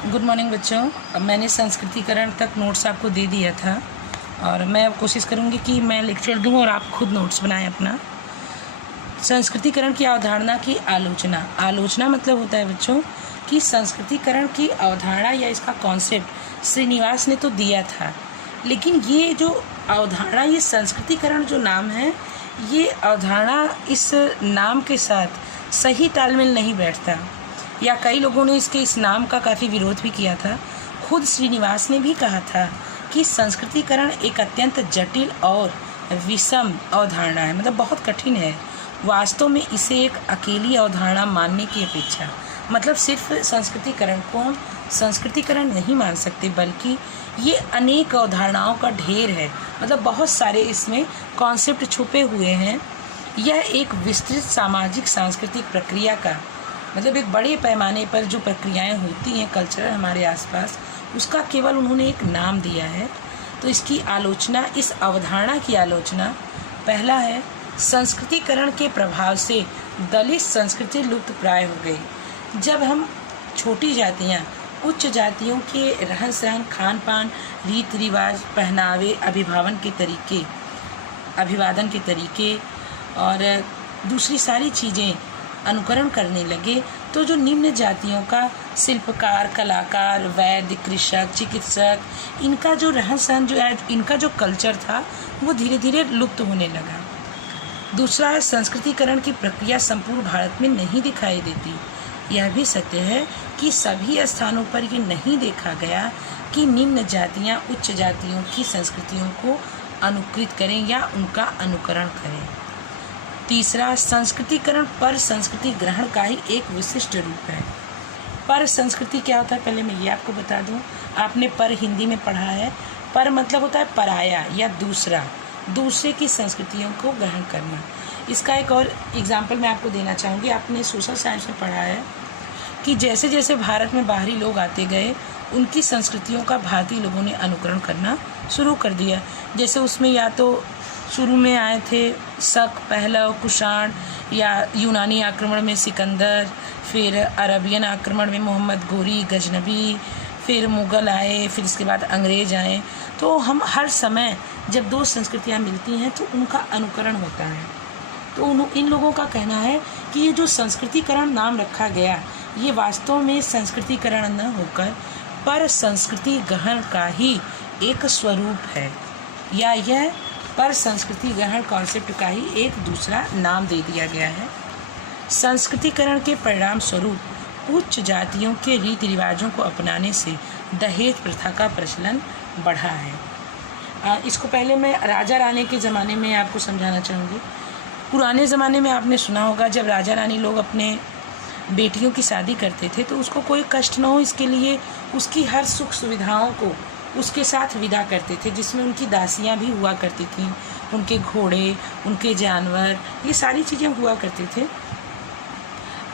Good morning बच्चों। अब मैंने संस्कृतिकरण तक नोट्स आपको दे दिया था और मैं अब कोशिश करूँगी कि मैं लेक्चर दूँ और आप खुद नोट्स बनाएं अपना। संस्कृतिकरण की अवधारणा की आलोचना मतलब होता है बच्चों कि संस्कृतिकरण की अवधारणा या इसका कॉन्सेप्ट श्रीनिवास ने तो दिया था, लेकिन ये जो अवधारणा, ये संस्कृतिकरण जो नाम है, ये अवधारणा इस नाम के साथ सही तालमेल नहीं बैठता, या कई लोगों ने इस नाम का काफ़ी विरोध भी किया था। खुद श्रीनिवास ने भी कहा था कि संस्कृतिकरण एक अत्यंत जटिल और विषम अवधारणा है, मतलब बहुत कठिन है। वास्तव में इसे एक अकेली अवधारणा मानने की अपेक्षा, मतलब सिर्फ संस्कृतिकरण को हम संस्कृतिकरण नहीं मान सकते, बल्कि ये अनेक अवधारणाओं का ढेर है, मतलब बहुत सारे इसमें कॉन्सेप्ट छुपे हुए हैं। यह एक विस्तृत सामाजिक सांस्कृतिक प्रक्रिया का, मतलब एक बड़े पैमाने पर जो प्रक्रियाएं होती हैं कल्चरल हमारे आसपास, उसका केवल उन्होंने एक नाम दिया है। तो इसकी आलोचना, इस अवधारणा की आलोचना, पहला है संस्कृतिकरण के प्रभाव से दलित संस्कृति लुप्त प्राय हो गई। जब हम छोटी जातियाँ उच्च जातियों के रहन सहन, खान पान, रीति रिवाज, पहनावे, अभिवादन के तरीके और दूसरी सारी चीज़ें अनुकरण करने लगे, तो जो निम्न जातियों का शिल्पकार, कलाकार, वैद्य, कृषक, चिकित्सक, इनका जो रहन सहन जो है, इनका जो कल्चर था, वो धीरे धीरे लुप्त होने लगा। दूसरा है संस्कृतिकरण की प्रक्रिया संपूर्ण भारत में नहीं दिखाई देती। यह भी सत्य है कि सभी स्थानों पर ये नहीं देखा गया कि निम्न जातियाँ उच्च जातियों की संस्कृतियों को अनुकृत करें या उनका अनुकरण करें। तीसरा, संस्कृतिकरण पर संस्कृति ग्रहण का ही एक विशिष्ट रूप है। पर संस्कृति क्या होता है, पहले मैं ये आपको बता दूं। आपने पर हिंदी में पढ़ा है। पर मतलब होता है पराया या दूसरे की संस्कृतियों को ग्रहण करना। इसका एक और एग्जाम्पल मैं आपको देना चाहूँगी। आपने सोशल साइंस में पढ़ा है कि जैसे जैसे भारत में बाहरी लोग आते गए, उनकी संस्कृतियों का भारतीय लोगों ने अनुकरण करना शुरू कर दिया। जैसे उसमें या तो शुरू में आए थे शक, पहलव, कुषाण, या यूनानी आक्रमण में सिकंदर, फिर अरबियन आक्रमण में मोहम्मद गोरी, गजनबी, फिर मुग़ल आए, फिर इसके बाद अंग्रेज़ आए। तो हम हर समय जब दो संस्कृतियाँ मिलती हैं तो उनका अनुकरण होता है। तो इन लोगों का कहना है कि ये जो संस्कृतिकरण नाम रखा गया, ये वास्तव में संस्कृतिकरण न होकर पर संस्कृति ग्रहण का ही एक स्वरूप है, या यह पर संस्कृति ग्रहण कॉन्सेप्ट का ही एक दूसरा नाम दे दिया गया है। संस्कृतिकरण के परिणाम स्वरूप उच्च जातियों के रीति रिवाजों को अपनाने से दहेज प्रथा का प्रचलन बढ़ा है। इसको पहले मैं राजा रानी के ज़माने में आपको समझाना चाहूँगी। पुराने ज़माने में आपने सुना होगा, जब राजा रानी लोग अपने बेटियों की शादी करते थे तो उसको कोई कष्ट न हो, इसके लिए उसकी हर सुख सुविधाओं को उसके साथ विदा करते थे, जिसमें उनकी दासियाँ भी हुआ करती थीं, उनके घोड़े, उनके जानवर, ये सारी चीज़ें हुआ करते थे।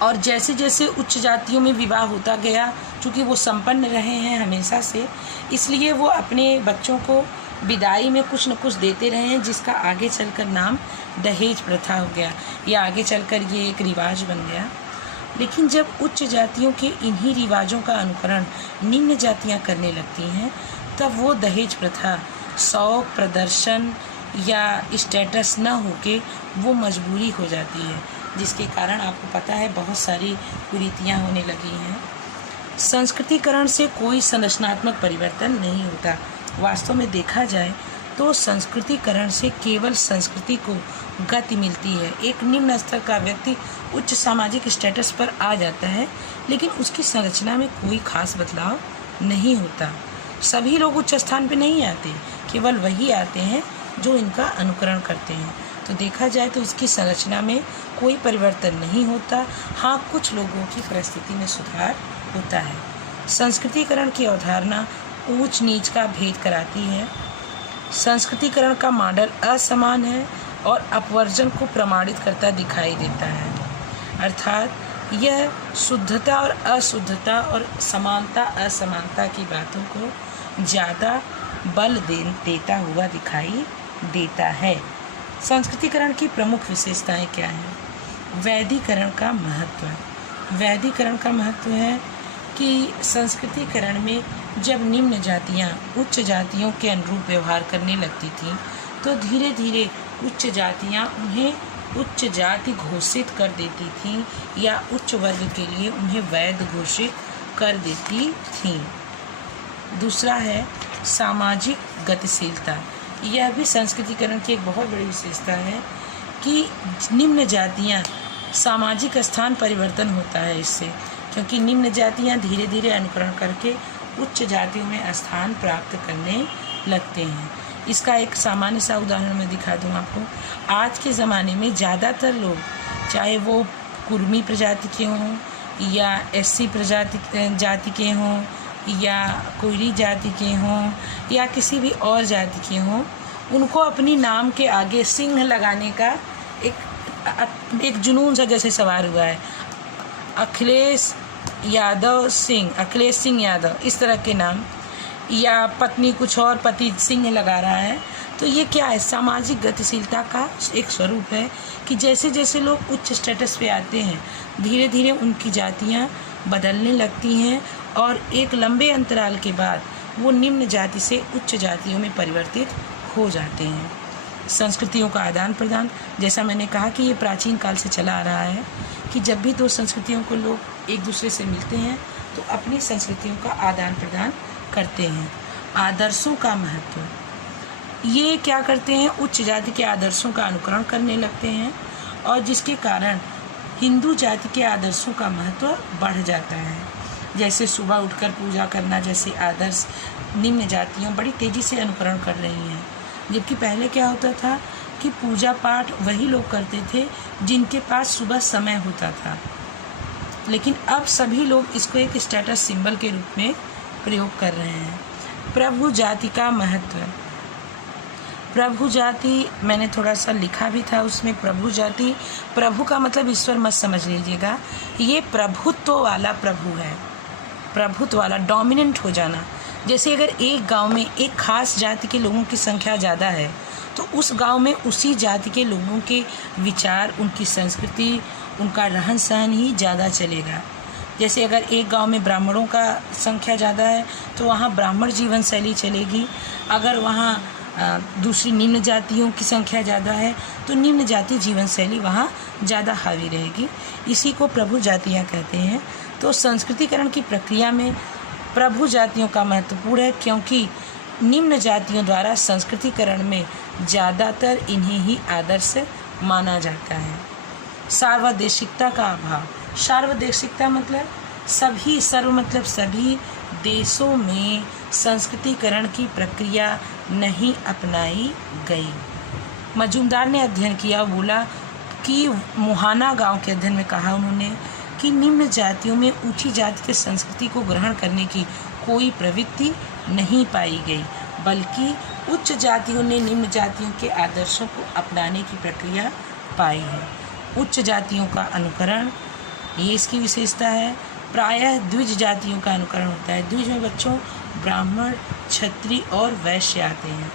और जैसे जैसे उच्च जातियों में विवाह होता गया, चूँकि वो संपन्न रहे हैं हमेशा से, इसलिए वो अपने बच्चों को विदाई में कुछ न कुछ देते रहे हैं, जिसका आगे चलकर नाम दहेज प्रथा हो गया, या आगे चलकर ये एक रिवाज बन गया। लेकिन जब उच्च जातियों के इन्हीं रिवाजों का अनुकरण निम्न जातियाँ करने लगती हैं, तब वो दहेज प्रथा शौक, प्रदर्शन या स्टेटस न होके वो मजबूरी हो जाती है, जिसके कारण आपको पता है बहुत सारी कुरीतियाँ होने लगी हैं। संस्कृतिकरण से कोई संरचनात्मक परिवर्तन नहीं होता। वास्तव में देखा जाए तो संस्कृतिकरण से केवल संस्कृति को गति मिलती है। एक निम्न स्तर का व्यक्ति उच्च सामाजिक स्टेटस पर आ जाता है, लेकिन उसकी संरचना में कोई खास बदलाव नहीं होता। सभी लोग उच्च स्थान पे नहीं आते, केवल वही आते हैं जो इनका अनुकरण करते हैं। तो देखा जाए तो इसकी संरचना में कोई परिवर्तन नहीं होता। हाँ, कुछ लोगों की परिस्थिति में सुधार होता है। संस्कृतिकरण की अवधारणा ऊंच नीच का भेद कराती है। संस्कृतिकरण का मॉडल असमान है और अपवर्जन को प्रमाणित करता दिखाई देता है, अर्थात यह शुद्धता और अशुद्धता और समानता असमानता की बातों को ज़्यादा बल देता हुआ दिखाई देता है। संस्कृतिकरण की प्रमुख विशेषताएं क्या हैं? वैदिकरण का महत्व है कि संस्कृतिकरण में जब निम्न जातियाँ उच्च जातियों के अनुरूप व्यवहार करने लगती थीं तो धीरे धीरे उच्च जातियाँ उन्हें उच्च जाति घोषित कर देती थीं या उच्च वर्ग के लिए उन्हें वैध घोषित कर देती थीं। दूसरा है सामाजिक गतिशीलता। यह भी संस्कृतिकरण की एक बहुत बड़ी विशेषता है कि निम्न जातियाँ सामाजिक स्थान परिवर्तन होता है इससे, क्योंकि निम्न जातियाँ धीरे धीरे अनुकरण करके उच्च जातियों में स्थान प्राप्त करने लगते हैं। इसका एक सामान्य सा उदाहरण मैं दिखा दूँ आपको। आज के ज़माने में ज़्यादातर लोग, चाहे वो कुर्मी प्रजाति के हों या एससी जाति के हों या कोयरी जाति के हों या किसी भी और जाति के हों, उनको अपनी नाम के आगे सिंह लगाने का एक जुनून सा जैसे सवार हुआ है। अखिलेश सिंह यादव, इस तरह के नाम, या पत्नी कुछ और, पति सिंह लगा रहा है। तो ये क्या है? सामाजिक गतिशीलता का एक स्वरूप है कि जैसे जैसे लोग उच्च स्टेटस पे आते हैं धीरे धीरे उनकी जातियाँ बदलने लगती हैं और एक लंबे अंतराल के बाद वो निम्न जाति से उच्च जातियों में परिवर्तित हो जाते हैं। संस्कृतियों का आदान प्रदान, जैसा मैंने कहा कि ये प्राचीन काल से चला आ रहा है कि जब भी दो संस्कृतियों को लोग एक दूसरे से मिलते हैं तो अपनी संस्कृतियों का आदान प्रदान करते हैं। आदर्शों का महत्व, ये क्या करते हैं? उच्च जाति के आदर्शों का अनुकरण करने लगते हैं और जिसके कारण हिंदू जाति के आदर्शों का महत्व बढ़ जाता है। जैसे सुबह उठकर पूजा करना जैसे आदर्श निम्न जातियाँ बड़ी तेज़ी से अनुकरण कर रही हैं, जबकि पहले क्या होता था कि पूजा पाठ वही लोग करते थे जिनके पास सुबह समय होता था, लेकिन अब सभी लोग इसको एक स्टेटस सिंबल के रूप में प्रयोग कर रहे हैं। प्रभु जाति का महत्व, प्रभु जाति मैंने थोड़ा सा लिखा भी था उसमें। प्रभु जाति, प्रभु का मतलब ईश्वर मत समझ लीजिएगा, ये प्रभुत्व वाला प्रभु है, प्रभुत्व वाला, डोमिनेंट हो जाना। जैसे अगर एक गांव में एक खास जाति के लोगों की संख्या ज़्यादा है तो उस गांव में उसी जाति के लोगों के विचार, उनकी संस्कृति, उनका रहन सहन ही ज़्यादा चलेगा। जैसे अगर एक गांव में ब्राह्मणों का संख्या ज़्यादा है तो वहाँ ब्राह्मण जीवन शैली चलेगी। अगर वहाँ दूसरी निम्न जातियों की संख्या ज़्यादा है तो निम्न जाति जीवन शैली वहाँ ज़्यादा हावी रहेगी। इसी को प्रभु जातियाँ कहते हैं। तो संस्कृतिकरण की प्रक्रिया में प्रभु जातियों का महत्वपूर्ण है, क्योंकि निम्न जातियों द्वारा संस्कृतिकरण में ज़्यादातर इन्हें ही आदर्श माना जाता है। सार्वदेशिकता का अभाव, सार्वदेशिकता मतलब सभी, सर्व मतलब सभी देशों में संस्कृतिकरण की प्रक्रिया नहीं अपनाई गई। मजूमदार ने अध्ययन किया, बोला कि मुहाना गांव के अध्ययन में कहा उन्होंने कि निम्न जातियों में ऊंची जाति की संस्कृति को ग्रहण करने की कोई प्रवृत्ति नहीं पाई गई, बल्कि उच्च जातियों ने निम्न जातियों के आदर्शों को अपनाने की प्रक्रिया पाई है। उच्च जातियों का अनुकरण, ये इसकी विशेषता है। प्रायः द्विज जातियों का अनुकरण होता है। द्विज में बच्चों ब्राह्मण, क्षत्रिय और वैश्य आते हैं।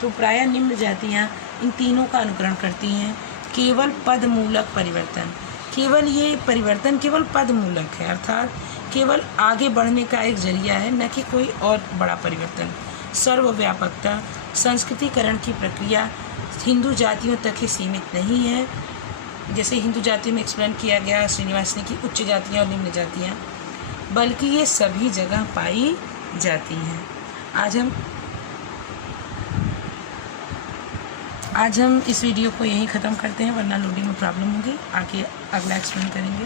तो प्रायः निम्न जातियाँ इन तीनों का अनुकरण करती हैं। केवल पदमूलक परिवर्तन, केवल ये परिवर्तन केवल पदमूलक है, अर्थात केवल आगे बढ़ने का एक जरिया है, न कि कोई और बड़ा परिवर्तन। सर्वव्यापकता, संस्कृतिकरण की प्रक्रिया हिंदू जातियों तक ही सीमित नहीं है। जैसे हिंदू जाति में एक्सप्लेन किया गया श्रीनिवास ने कि उच्च जातियाँ और निम्न जातियाँ, बल्कि ये सभी जगह पाई जाती हैं। आज हम इस वीडियो को यहीं ख़त्म करते हैं, वरना लोडिंग में प्रॉब्लम होगी। आगे अगला एक्सप्लेन करेंगे।